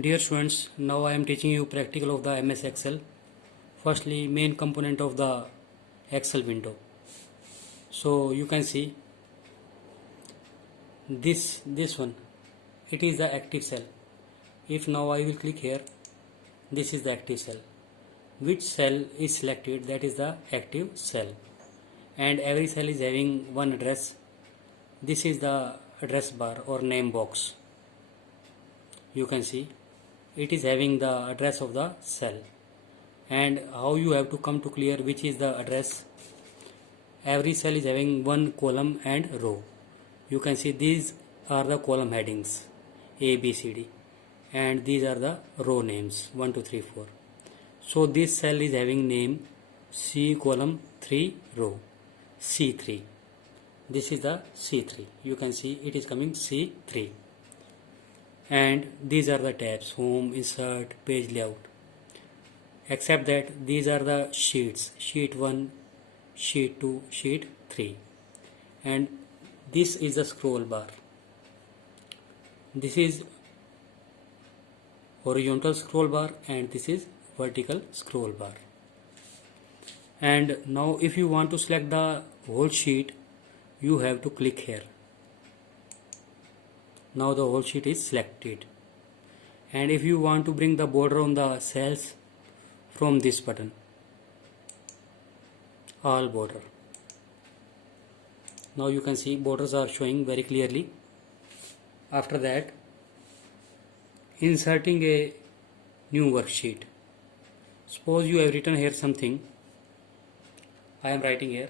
Dear students, now I am teaching you practical of the MS Excel. Firstly, main component of the Excel window. So you can see this one. It is the active cell. If now I will click here, this is the active cell. Which cell is selected? That is the active cell. And every cell is having one address. This is the address bar or name box. You can see it is having the address of the cell, and how you have to come to clear which is the address. Every cell is having one column and row. You can see these are the column headings A, B, C, D, and these are the row names 1, 2, 3, 4. So this cell is having name C column 3 row C3. This is the C3. You can see it is coming C3. And these are the tabs: home, insert, page layout. Except that these are the sheets: sheet 1, sheet 2, sheet 3. And this is the scroll bar. This is horizontal scroll bar and this is vertical scroll bar. And now if you want to select the whole sheet, you have to click here. Now the whole sheet is selected. And if you want to bring the border on the cells, from this button, all border. Now you can see borders are showing very clearly. After that, inserting a new worksheet. Suppose you have written here something. I am writing here.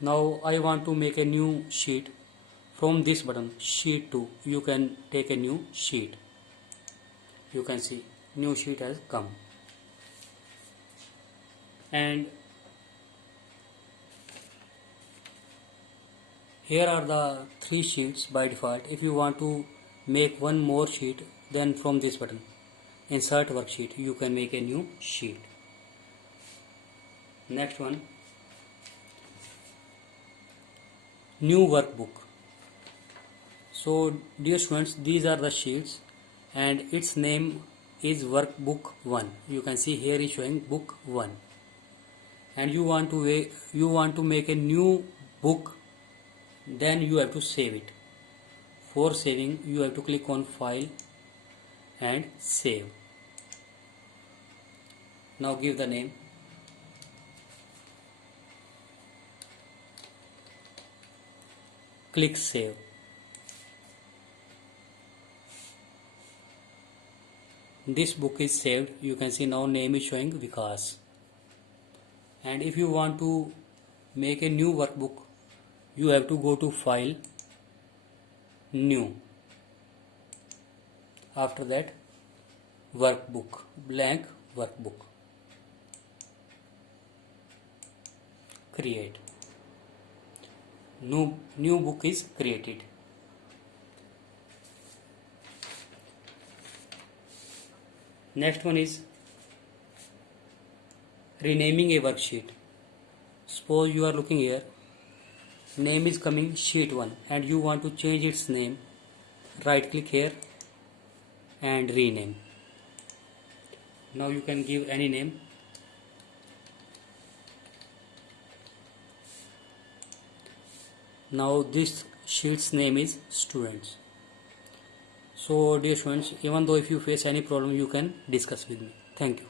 Now I want to make a new sheet. From this button, sheet 2, you can take a new sheet. You can see new sheet has come. And here are the 3 sheets by default. If you want to make one more sheet, then from this button, insert worksheet, you can make a new sheet. Next one, new workbook. So dear students, these are the sheets and its name is workbook 1. You can see here is showing book 1. And you want to make a new book, then you have to save it. For saving, you have to click on file and save. Now give the name. Click save. This book is saved. You can see now name is showing Vikas. And if you want to make a new workbook, you have to go to file, new. After that, workbook, blank workbook. Create. New book is created. Next one is renaming a worksheet. Suppose you are looking here, name is coming sheet 1 and you want to change its name. Right click here and rename. Now you can give any name. Now this sheet's name is students. So dear students, even though if you face any problem, you can discuss with me. Thank you.